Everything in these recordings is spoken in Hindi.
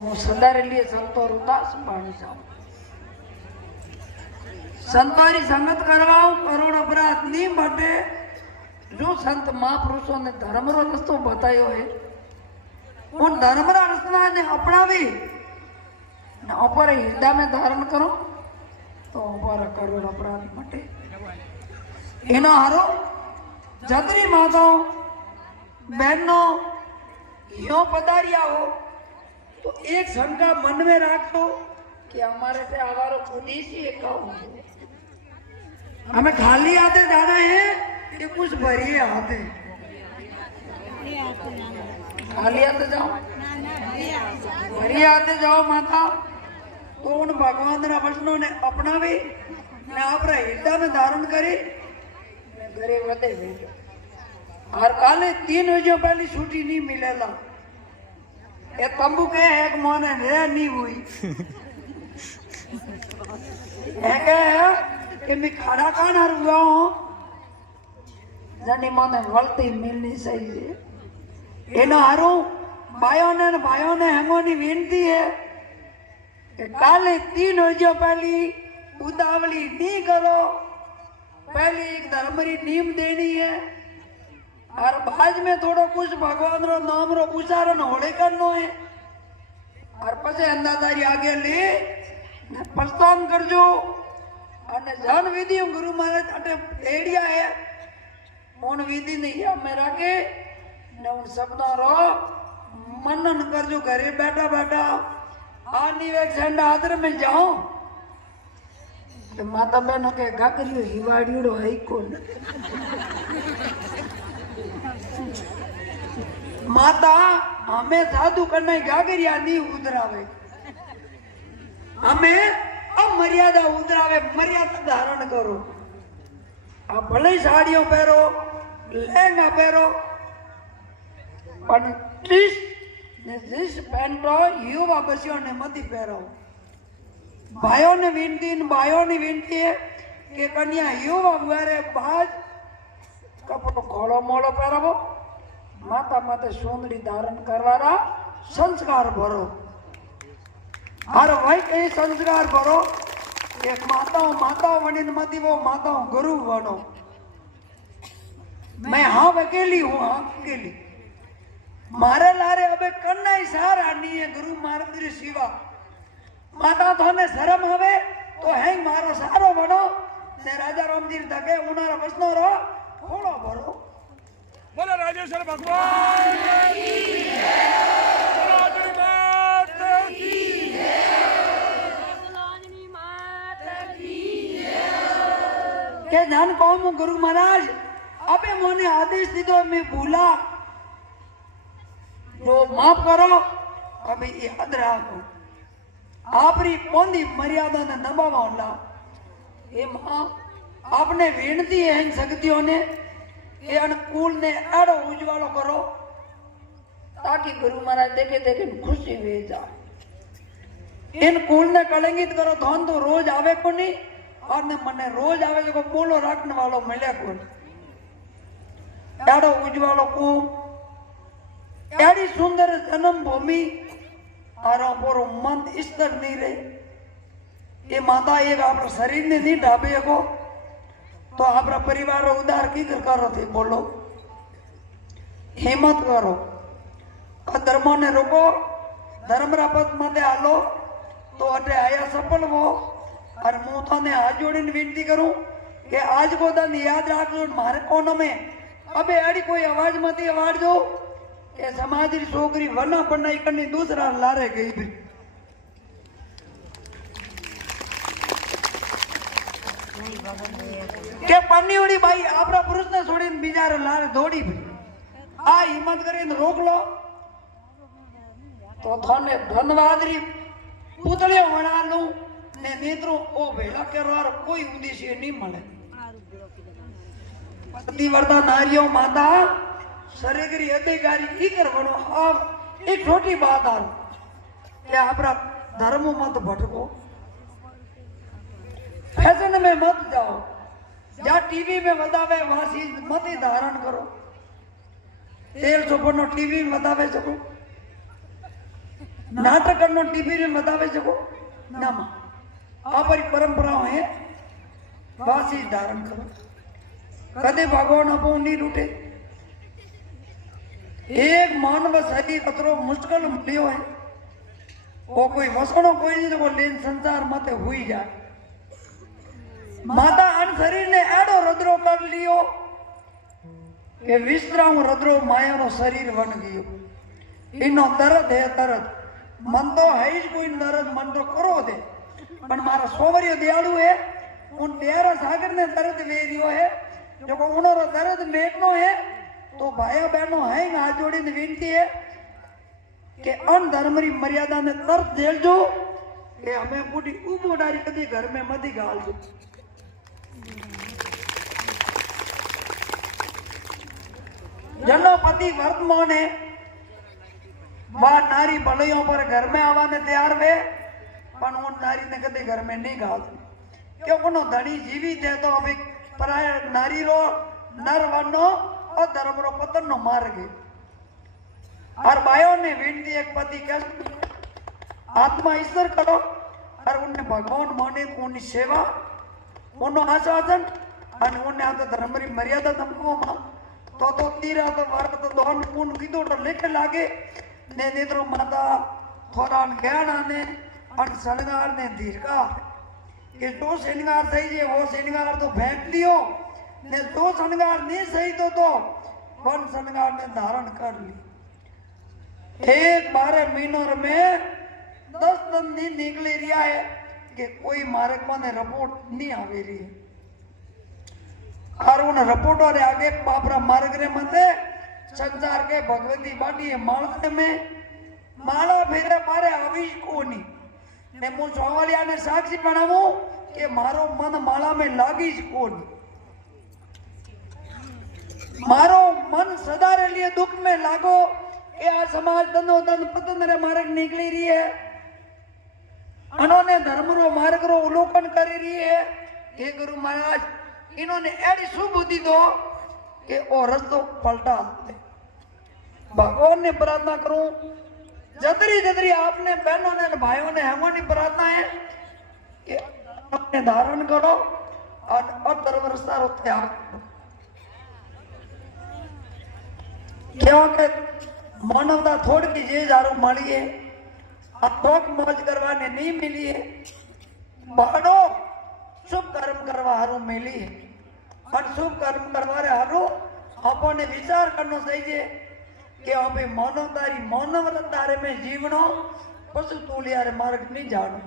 હું સદારેલી સંતો ઉદાસ માણસ છું. સંતોની સંગત કરવા કરોડ અપરાધ ની માટે જો સંત મહાપુરુષોને ધર્મનો રસ્તો બતાવ્યો હોય હું ધર્મના રસ્તાને અપનાવી ને ઉપર હૃદય में धारण करो तो ઉપર કરોડ અપરાધ માટે એનો હારો જગરી માતાઓ बहनों यो पधारिया हो तो एक शंका मन में रखो कि हमारे से आवारो उद्देश्य एक हमें खाली आते जाना है कि कुछ भरिए आते खाली आते जाओ भरिए आते जाओ माता तो उन भगवान वचनों ने अपनावी ने आप हृदय में धारण करी घरे वधे भेजो और काले 3 बजे पहली छुट्टी नहीं मिलेला ये तंबू के एक मोने रे नहीं हुई है कि मैं खड़ा कान हर हुआ हूँ जानी मोने वलती मिलनी सही है ये ना हारू भाइयों ने हंगोनी विनती है कि काले 3 बजे पहली उतावली नहीं करो पहली एक धर्मरी नीम देनी है और बाज में थोड़ो कुछ भगवान रो नाम रो उच्चारण होड़े करनो है और पछे अंदाजारी आगे ले प्रस्थान करजो अने जन विधि गुरु महाराज अटे भेड़िया है उन विधि ने या मेरा के ने उन शब्दों रो मनन करजो घरे बैठा बैठा आनी वे झंडा आदर में जाओ तो माता बहनों के गागरियो हिवाड़ियो है कौन माता हमें साधु करना गागरिया नहीं उतरावे हमें अब मर्यादा उतरावे मर्यादा धारण करो आप भले साड़ियों पहरो लहंगा पहरो पर जिस पहन रो युवा बसियों ने मत पहरो भाइयों ने विनती है कि कन्या युवा वारे बाज कपड़ो घोड़ो मोड़ो पहरावो माता माता सोंदड़ी धारण करवाना संस्कार भरो हर भाई कई संस्कार भरो एक माताओं वनिन मती वो माताओं गुरु बनो मैं हाँ अकेली हूँ हाँ अकेली मारे लारे अबे करना ही सहारा नहीं है गुरु महाराज शिवा माता थोने शर्म आवे तो है मारो सहारो बनो ने राजा रामजी तके उनारा वचनो रो थोड़ो भरो बोलो राजेश्वर भगवान की जय बोलो अग्नि माता की जय बोलो अग्नि माता की जय के जान कौम गुरु महाराज अबे मोने आदेश दीदो मैं भूला जो माफ करो अभी याद रखो आपरी पोंदी मर्यादा ने दबावा ला ये मां आपने विनती है इन शक्तियों ने ये अनुकूल ने आड़ो उजवालो करो ताकि गुरु महाराज देखे देखे खुशी हुई जाए इन कूल ने कलंगित करो धन तो रोज आवे को नहीं और ने मने रोज आवे जो बोलो रखने वालों मिले को आड़ो उजवालो को एडी सुंदर जन्म भूमि और पोरो मन स्तर नहीं रहे ये माता एक आप शरीर ने नहीं ढाबे को तो आपरा परिवार उदार की करो थे बोलो हिम्मत करो धर्मो ने रोको धर्म पद मते आलो तो अटे आया सफल वो और मु तो ने हाथ जोड़ीने विनती करूं कि आज को दिन याद रखो मारे कोन में अबे अड़ी कोई आवाज मती आवाज जो कि समाज री छोकरी वना पढ़ाई करनी दूसरा लारे गई भी के पन्नी उड़ी भाई आपरा पुरुष ने छोड़ी बीजा लारे दौड़ी भी आ हिम्मत करीने रोक लो तो थाने धन्यवाद री पुतलियों बना लूं ने नेत्रों ओ भेला करवार कोई उद्देश्य नहीं मले पतिव्रता नारियों माता शरीरी अधिकारी की कर बनो अब एक छोटी बात आ कि आपरा धर्म मत भटको फैशन में मत जाओ या टीवी में बतावे वासी मत ही धारण करो तेल चोपड़ टीवी में बतावे सको नाटक करनो टीवी में बतावे सको ना मां आपरी परंपराओं है वासी धारण करो कदे भगवान अपो नहीं लूटे एक मानव शरीर कतरो मुश्किल मिलियो है वो कोई वसणो कोई नहीं तो लेन संसार मते हुई जाए माता अन शरीर ने एडो रद्रो कर लियो के विश्राम रद्रो माया नो शरीर बन गयो इनो दर्द है दर्द मन तो है ही कोई दर्द मन तो करो दे पर मारा सोवरियो दयालु है उन दयारा सागर ने दर्द ले रियो है जो को उनो दर्द मेकनो है तो भाया बहनों है हाथ जोड़ी ने विनती है कि अन धर्म री मर्यादा ने तर्क देल जो कि हमें बूढ़ी उबो डारी कदी घर में मती गाल दो जनो पति वर्तमान है वह नारी भलइयों पर घर में आवाने तैयार वे पर उन नारी ने कदे घर में नहीं गाल क्यों उनो धनी जीवित है तो अभी पराय नारी रो नर वनो और धर्म रो पतन नो मार गए और भाइयों ने विनती एक पति कह आत्मा ईश्वर करो और उन्हें भगवान माने उनकी सेवा उन्हों आशासन और उन्हें आता धर्म री मर्यादा तमको मां तो तीरा तो वार तो दोन पून कीधो तो लेके लागे ने नेत्रो माता थोरान ज्ञान ने और शृंगार ने दीर्घा ये जो श्रृंगार सही है वो श्रृंगार तो फेंक दियो ने जो श्रृंगार नहीं सही तो वन श्रृंगार ने धारण कर ली एक 12 महीनों में 10 दिन नहीं निकले रिया है कि कोई मार्ग में रिपोर्ट नहीं आवे रही है और उन रिपोर्टों रे आगे पापरा मार्ग रे मते संसार के भगवती बाटी माला में माला फेरे मारे आविश कोनी ने मु सोवालिया ने साक्षी बनावो कि मारो मन माला में लागी ज कोनी मारो मन सदा रे लिए दुख में लागो ये आ समाज दनो दन पतन रे मार्ग निकली रही है उन्होंने धर्म रो मार्ग रो अवलोकन करी रही है हे गुरु महाराज इन्होंने ऐसी सुबुद्धि दो कि वो रस्तो पलटा दे भगवान ने प्रार्थना करूं जदरी जदरी आपने बहनों ने भाइयों ने हमारी प्रार्थना है कि अपने धारण करो और धर्म रास्ता रो त्याग करो क्योंकि मानवता थोड़ी की जे जारू मળી है अथोक मौज करवाने नहीं मिली है बड़ो शुभ कर्म करवा हारू मिली है और शुभ कर्म करवारे हारू अपने विचार करनो चाहिए कि अबे मानवतारी मानवतारे में जीवनो पशु तुलियारे मार्ग नहीं जानो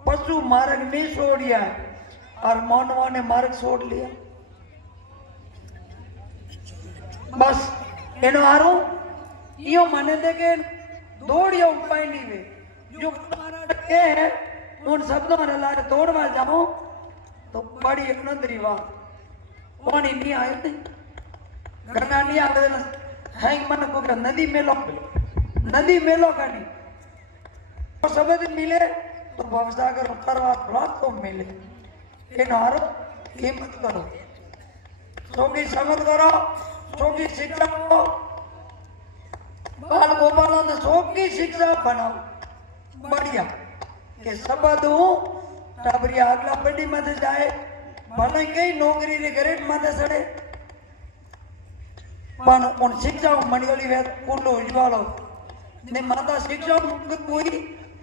पशु मार्ग नहीं छोड़िया और मानवा ने मार्ग छोड़ लिया बस एनो हारू यो माने दे के दौड़ियो उपाय नहीं वे जो के है उन शब्दों में लारे दौड़वा जाओ तो बड़ी एक नंदरी बात पानी नहीं आए थे घना नहीं आवे ना है मन को नदी मेलो का नहीं तो शब्द मिले तो भवसागर करवा रात को मिले इन हारो हिम्मत करो सोगी संगत करो सोगी शिक्षा करो बाल गोपालों ने शोक की शिक्षा बनाओ बढ़िया के सबद हूँ टाबरी अगला पेटी मत जाए भले कई नौकरी रे ग्रेड मत सड़े पण उन शिक्षा मणियोली वे कुंडो उजवालो ने माता शिक्षा मुक्त हुई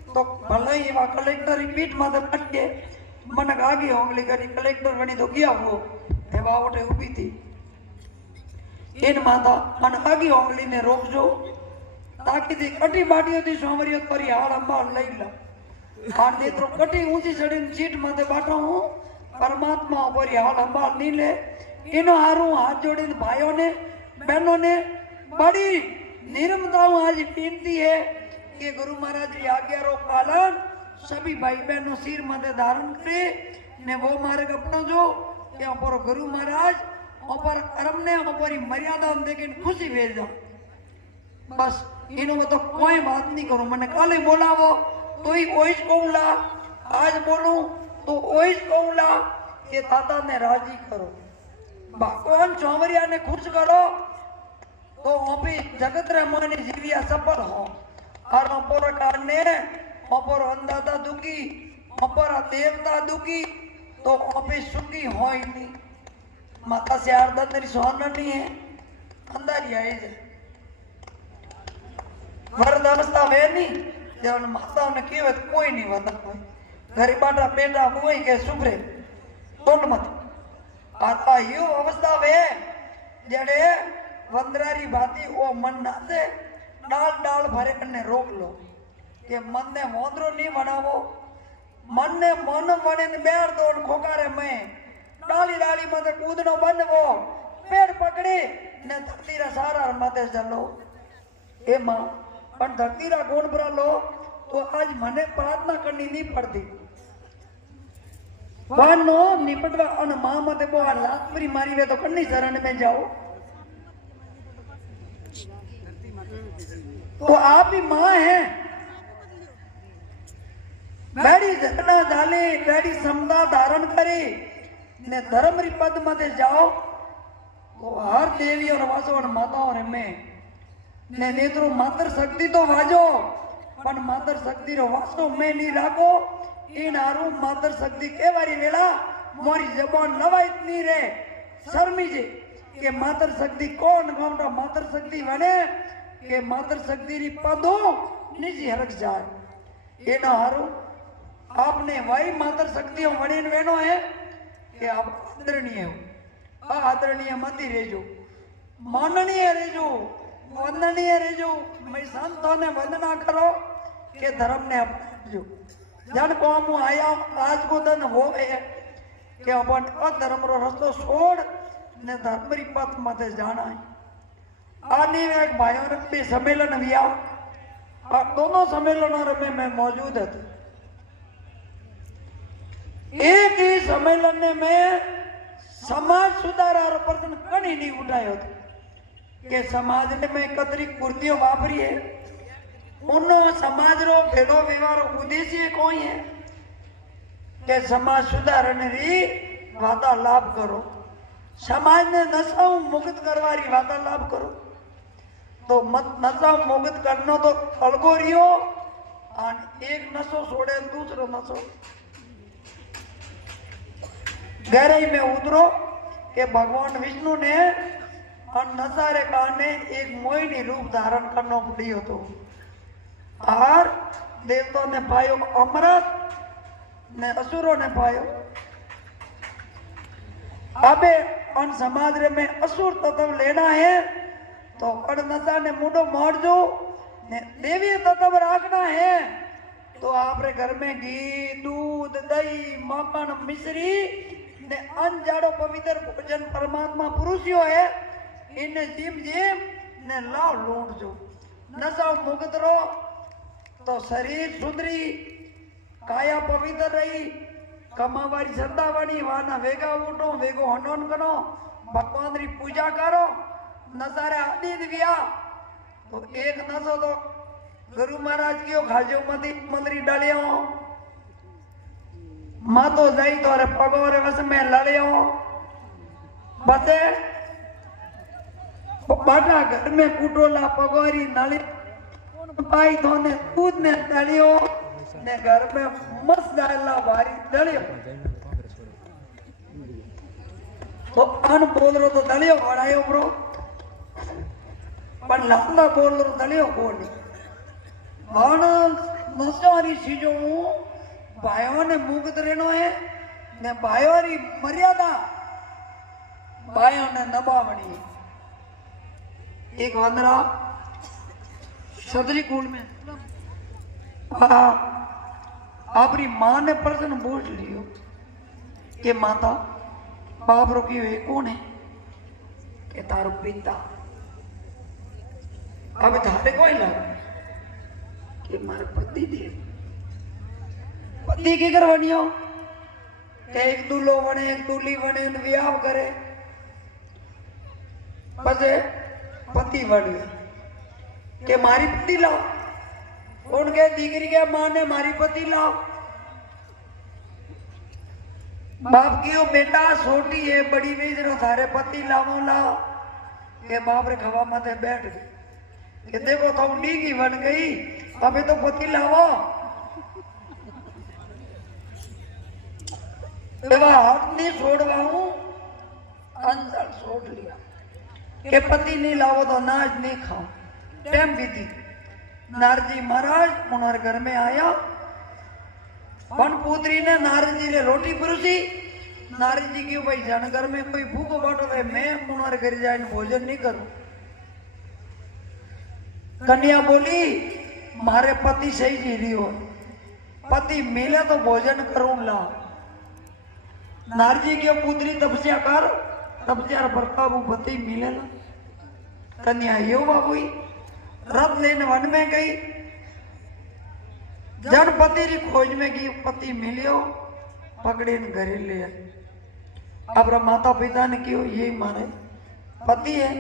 तो भले ही वा कलेक्टर रिपीट मत पटके मन आगे होंगली करी कलेक्टर बनी तो किया वो हे बावटे उभी थी इन माता मन आगे होंगली ने रोक जो ताकि थी कटी बाटियों थी सोमरियो तोरी हाल अंबाल लई ला और नेत्रो कटी ऊंची चढ़ीन सीट माथे बैठा हूं परमात्मा तोरी हाल अंबाल नहीं ले इनो हारू हाथ जोड़ी भाइयों ने बहनों ने बड़ी निर्मताओं आज विनती है कि गुरु महाराज की आज्ञा रो पालन सभी भाई बहनों सिर माथे धारण करे ने वो मार्ग अपनो जो या पर गुरु महाराज ऊपर कर्म ने ऊपर मर्यादा देके खुशी भेज दो बस इनो तो कोई बात नहीं करूं मैंने काले बोलावो तो ही ओइस कहूला आज बोलूं तो ओइस कहूला ये दादा ने राजी करो भगवान चौवरिया ने खुश करो तो अभी जगत रे मोनी जीविया सफल हो और अपोर काने अपोर अंदाता दुखी अपोर देवता दुखी तो अभी सुखी हो ही नहीं। माता से आरदा तेरी सोना नहीं है अंदर ही आई जाए वरद अवस्था वे नहीं जब माता ने की कोई नहीं बता कोई गरीबाटा बेटा हुई के सुभरे तोड़ मत आता यू अवस्था वे जड़े वंदरारी भाती ओ मन ना से डाल डाल भरे ने रोक लो कि मन ने मोंदरो नहीं बनावो मन ने मन बने बैर दो खोकारे में डाली डाली मत कूदनो बंद वो पेड़ पकड़े ने धरती रा सारा मते चलो ए मां पण धरती रा गुण भरा लो तो आज मने प्रार्थना करनी नहीं पड़ती वानो निपटवा अन मां मते बो लाखरी मारी वे तो कन्नी शरण में जाओ तो आप भी मां है बैड़ी झटना डाले बैड़ी समता धारण करे ने धर्म री पद मते जाओ तो हर देवी और वासो और माताओं रे में ने नेत्रो मातर शक्ति तो वाजो पण मातर शक्ति रो वासो में नहीं राखो इन आरू मातर शक्ति के वारी वेला मोरी जबान नवाई नहीं रे शर्मी जे के मातर शक्ति कौन गामडा मातर शक्ति बने के मातर शक्ति री पदो निजी हरक जाए एना हारू आपने वही मातर शक्तियों वणीन वेनो है कि आप आदरणीय हो आदरणीय मती रेजो माननीय रेजो वंदनीय रेजो मैं संतों ने वंदना करो के धर्म ने अपनाजो जन को हम आया आज को दिन हो है कि अपन अधर्म रो रस्तो छोड़ ने धर्म री पथ मते जाना है आने एक भाइयों रे सम्मेलन हुआ और दोनों सम्मेलनों में मैं मौजूद था एक ही सम्मेलन में समाज सुधार और प्रश्न कहीं नहीं उठायो था कि समाज ने में कतरी कुर्तियों वापरी है उन समाज रो भेदो व्यवहार उद्देश्य कोई है कि समाज सुधारने री वार्तालाप करो समाज ने नशाओं मुक्त करवारी वार्तालाप करो तो मत नशा मुक्त करनो तो अलगो रियो और एक नशो छोड़े दूसरो नशो गहराई में उतरो कि भगवान विष्णु ने नशा कारणे एक मोहिनी रूप धारण करना पड़ियो तो और देवताओं ने पायो अमृत ने असुरों ने पायो अबे उन समाज में असुर तत्व लेना है तो अन नशा ने मुंडो मार दो ने देवी तत्व रखना है तो आपरे घर में घी दूध दही मक्खन मिश्री ने अन्न जाड़ो पवित्र भोजन परमात्मा पुरुषियो है इन्हें जिम जिम ने लाओ लूट जो नशा मुक्त रो तो शरीर सुधरी काया पवित्र रही कमावारी श्रद्धा बनी वहां वेगा उठो वेगो हनन करो भगवान री पूजा करो नजारे आदि दिव्या तो एक नशो तो गुरु महाराज की खाजो मंदिरी डालियो माँ तो जाई तो अरे पगोरे वस में लड़ियो बसे बाटा घर में कुटोला पगोरी नाली पाई तो ने दूध ने दलियो ने घर में मस्त डाला भारी दलियो तो अन बोल रो तो दलियो बढ़ायो ब्रो पर लंबा बोल रो दलियो बोल वन नसारी चीजों भाइयों ने मुक्त रहनो है ने भाइयों री मर्यादा भाइयों ने नभावनी एक वंदरा सदरी कुल में आपरी मां ने प्रश्न पूछ लियो कि माता बाप रोकी हुए कौन है कि तारो पिता अब थारे कोई लगा कि मारे पति दे पति की करवानियो एक दूल्हो बने एक दूल्ही बने ब्याह करे पसे पति बढ़ गया कि मारी पति लाओ उनके दीकरी के मां ने मारी पति लाओ बाप की वो बेटा छोटी है बड़ी बीज रो थारे पति लावो लाओ के बाप रे खवा माथे बैठ गए कि देखो तुम डीगी बन गई अबे तो पति लावो हाथ नहीं छोड़वा हूं अंदर छोड़ लिया के पति नहीं लावो तो अनाज नहीं खाओ टाइम बीती नारजी महाराज उन्होंने घर में आया वन पुत्री ने नारद जी ने रोटी परोसी नारद जी की भाई जन घर में कोई भूखो बैठो है मैं उन्होंने घर जाए भोजन नहीं करूं कन्या बोली मारे पति सही जी रही हो पति मिले तो भोजन करूं ला नारजी की पुत्री तपस्या कर तपस्या प्रताप पति मिले ला कन्या यो बाबू रथ लेने वन में गई जन पति री खोज में गई पति मिलियो पकड़े घरे ले आई अब माता पिता ने क्यों यही मारे पति है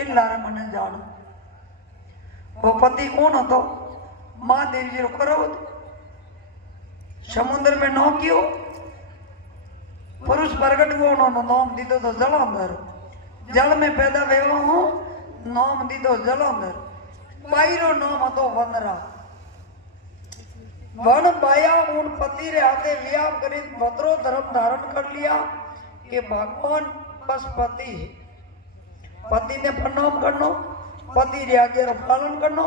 इन लारे मने जानो वो पति कौन हो तो महादेव जी रो करो समुद्र में नौ क्यों पुरुष प्रगट हुआ उन्होंने नाम दी तो जलांधर जल में पैदा हुआ हूं नाम दी तो जलांधर बाईरो नाम तो वनरा वन बाया उन पति रे हाथे व्याप करी भद्रो धर्म धारण कर लिया कि भगवान बस पति है पति ने प्रणाम करनो पति रे आगे पालन करनो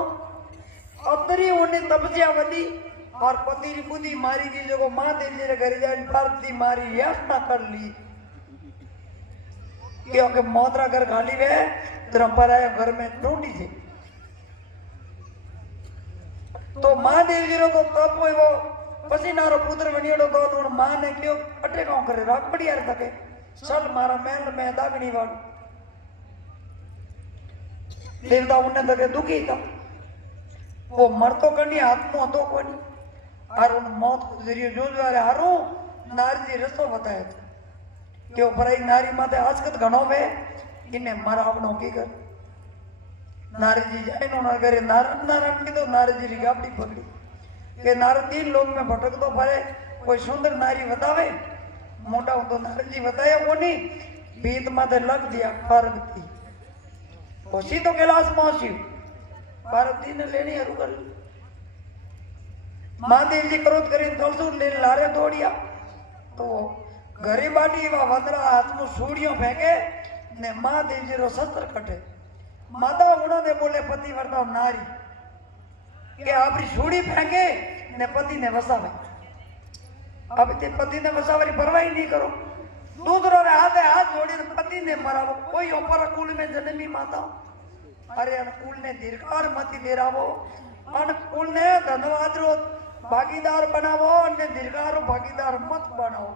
अतरी उन्हें तपस्या बनी और पति री बुद्धि मारी की जो महादेव जी रे घर जाए पार्वती मारी यातना कर ली क्योंकि मोदरा घर खाली वे परंपरा घर में ढूंढी थी तो महादेव जी रो तो तब वो पसीनारो पुत्र बनियोड़ो तो मां ने क्यों अटे गांव करे राख बढ़िया थके सल मारा महल में दागनी वाल देवता उन्हें तके दुखी था वो मर तो करनी आत्मा तो कोनी और उन मौत को जरिए जूझवारे हारू नारी जी रस्तो बताया था क्यों पर नारी माते आजकत घणो में इन्हें मरावनो की कर नारद जी जाए उन्होंने करे नारद नारायण की तो नारद जी की गाड़ी पकड़ी के नारद 3 लोग में भटक तो पड़े कोई सुंदर नारी बतावे मोटा हो तो नारद जी बताया वो नहीं बीत माते लग दिया पार्वती उसी तो कैलाश पहुंची पार्वती ने लेनी है रुकर महादेव जी क्रोध करी तलसूर ले लारे दौड़िया तो घरे बाटी वा वंदरा हाथ में सूड़ियों फेंके ने महादेव जी रो शस्त्र कटे माता उन्होंने बोले पति वर्ता नारी के आपरी सूड़ी फेंके ने पति ने वसावे अब ते पति ने वसावे परवाही नहीं करो दूसरों रे हाथ जोड़ी पति ने मरावो कोई ऊपर कुल में जन्मी माता अरे अनुकूल ने दीर्घकार मति देरावो अनुकूल ने धन्यवाद रो भागीदार बनावो अन्य दीर्घारो भागीदार मत बनाओ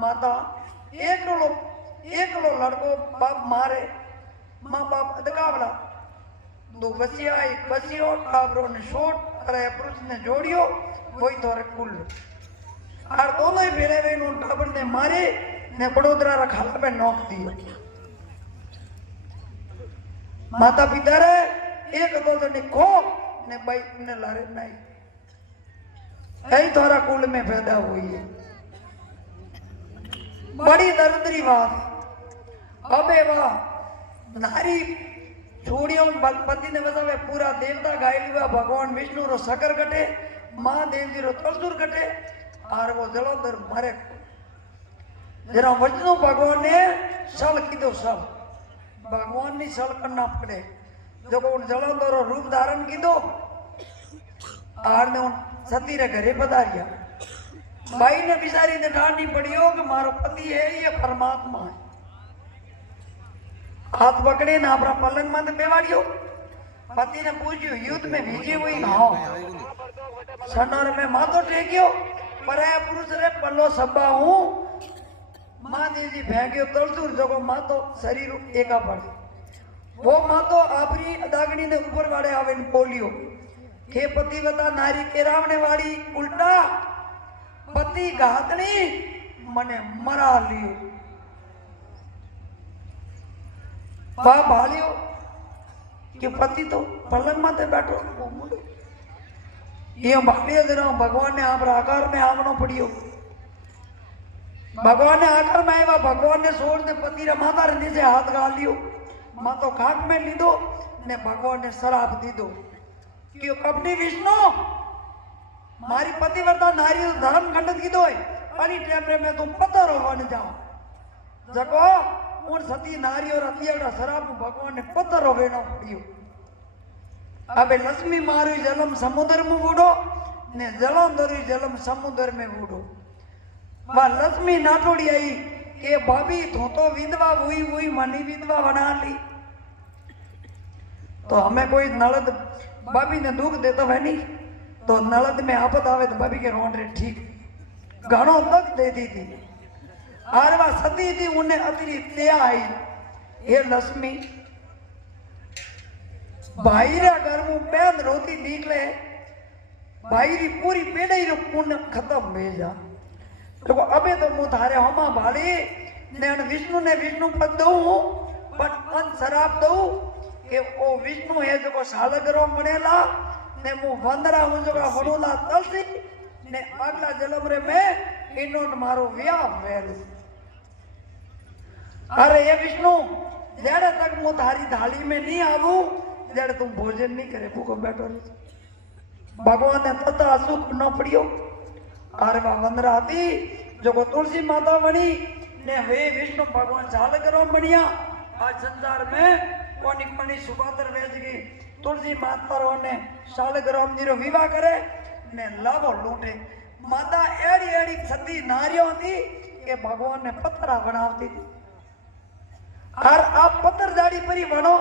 माता एक लो लड़को बाप मारे माँ बाप अदकावला दो बसिया एक बसियो काबरो ने शोट अरे पुरुष ने जोड़ियो वही तोरे कुल और दोनों ही भेड़े वे उन काबर ने मारे ने बड़ोदरा रखाला पे नौक दियो माता पिता रे एक दो जने को ने भाई ने लारे नहीं यही तोरा कुल में पैदा हुई है बड़ी दर्दरी बात अबे वाह नारी छोड़ियों पति ने बतावे पूरा देवता घायल हुआ भगवान विष्णु रो शकर कटे महादेव जी रो तलसूर कटे और वो जलोदर मरे जरा वचनो भगवान ने सल की दो सब भगवान ने सल करना पड़े जो उन जलोदर रो रूप धारण की दो आर ने उन सती रे घरे पधारिया भाई ने बिचारी ने डांटनी पड़ी हो कि मारो पति है ये परमात्मा है हाथ पकड़े ना अपना पलंग मत बेवाड़ियो पति ने पूछियो युद्ध में भेजी हुई हाँ सनर में मातो टेकियो पर पुरुष रे पल्लो सब्बा हूं महादेव जी फेंकियो तलसूर जगो मातो शरीर एका पड़े वो मातो आपरी दागनी ने ऊपर वाले आवे बोलियो के पति बता नारी के रावणे वाली उल्टा पति घातनी मने मरा लियो भालियो कि पति तो पलंग माते बैठो ये भालियो जरा भगवान ने आप आकार में आवनो पड़ियो भगवान ने आकार में आया भगवान ने सोच ने पति रे माता रे नीचे हाथ गाल लियो मां तो खाट में लीधो ने भगवान ने शराब दी दो कि कपटी विष्णु मारी पतिव्रता नारी धर्म खंडित कीधो है अनी टेमरे में तुम पत्थर होने जाओ जको उन सती नारी और अतियाड़ा शराब भगवान ने पत्थर होवेनो पड़ियो अबे लक्ष्मी मारू जलम समुद्र में बूढ़ो ने जलंधरी जलम समुद्र में बूढ़ो वा लक्ष्मी नाटोड़ी आई के भाभी तो विधवा हुई मनी विधवा बना ली तो हमें कोई नलद भाभी ने दुख देता है नहीं तो नलद में आपत आवे तो भाभी के रोन रे ठीक घणो तक देती थी आरवा सती थी उन्हें अतिरी दया आई हे लक्ष्मी भाई रे घर में पैद रोती निकले भाई री पूरी पेड़े रो पुण्य खत्म हो जा तो अबे तो मु थारे हमा भाड़ी ने विष्णु पद दऊ पण अन शराब दऊ के ओ विष्णु है जो सालगरो बनेला ने मु वंदरा हूं जो वडोला तलसी ने अगला जन्म रे में इनो मारो व्याह वेल अरे ये विष्णु जेड़े तक मु थारी थाली में नहीं आऊ जेड़े तुम भोजन नहीं करे भूखो बैठो रहे भगवान ने तथा सुख न पड़ियो अरे वा वंदरा थी जो को तुलसी माता बनी ने वे विष्णु भगवान सालगरो बनिया आज संसार में कोनी मनी सुपात्र वेच गई तुलसी माता रो ने सालग्राम जी रो विवाह करे ने लाभो लूटे माता एड़ी एड़ी सती नारियों थी के भगवान ने पत्थरा बनावती थी और आप पत्थर दाड़ी परी बनो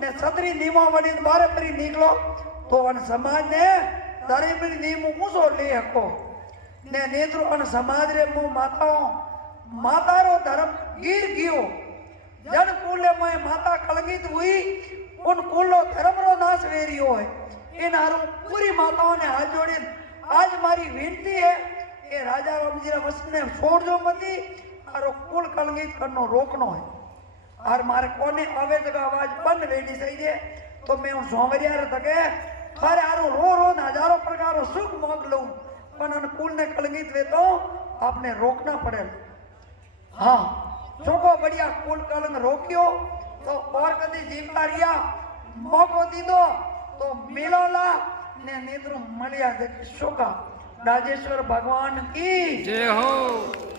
ने सतरी नीमो बनी बारे परी निकलो तो अन समाज ने दारी परी नीमो मुसो ले हको ने नेत्रु अन समाज रे मु माताओं मातारो धर्म गिर गयो जन कुले में माता कलंकित हुई उन कुलो धर्म रो नाश वेरियो है इन हारू पूरी माताओं ने हाथ जोड़ी आज मारी विनती है कि राजा रामजी वश ने छोड़ जो मती और कुल कलंकित करनो रोकनो है और मारे कोने आवे जगह आवाज बंद वेडी सही है तो मैं उन सोमरिया रे तके थारे हारू रो रो हजारों प्रकार सुख मोग लूं पण उन कुल ने कलंकित वे तो आपने रोकना पड़े हाँ छोको बढ़िया कुल कलंक रोकियो तो और कदी जीवता रिया मौको दीदो तो मिलोला ने नेत्र मलिया देख शोका राजेश्वर भगवान की जय हो।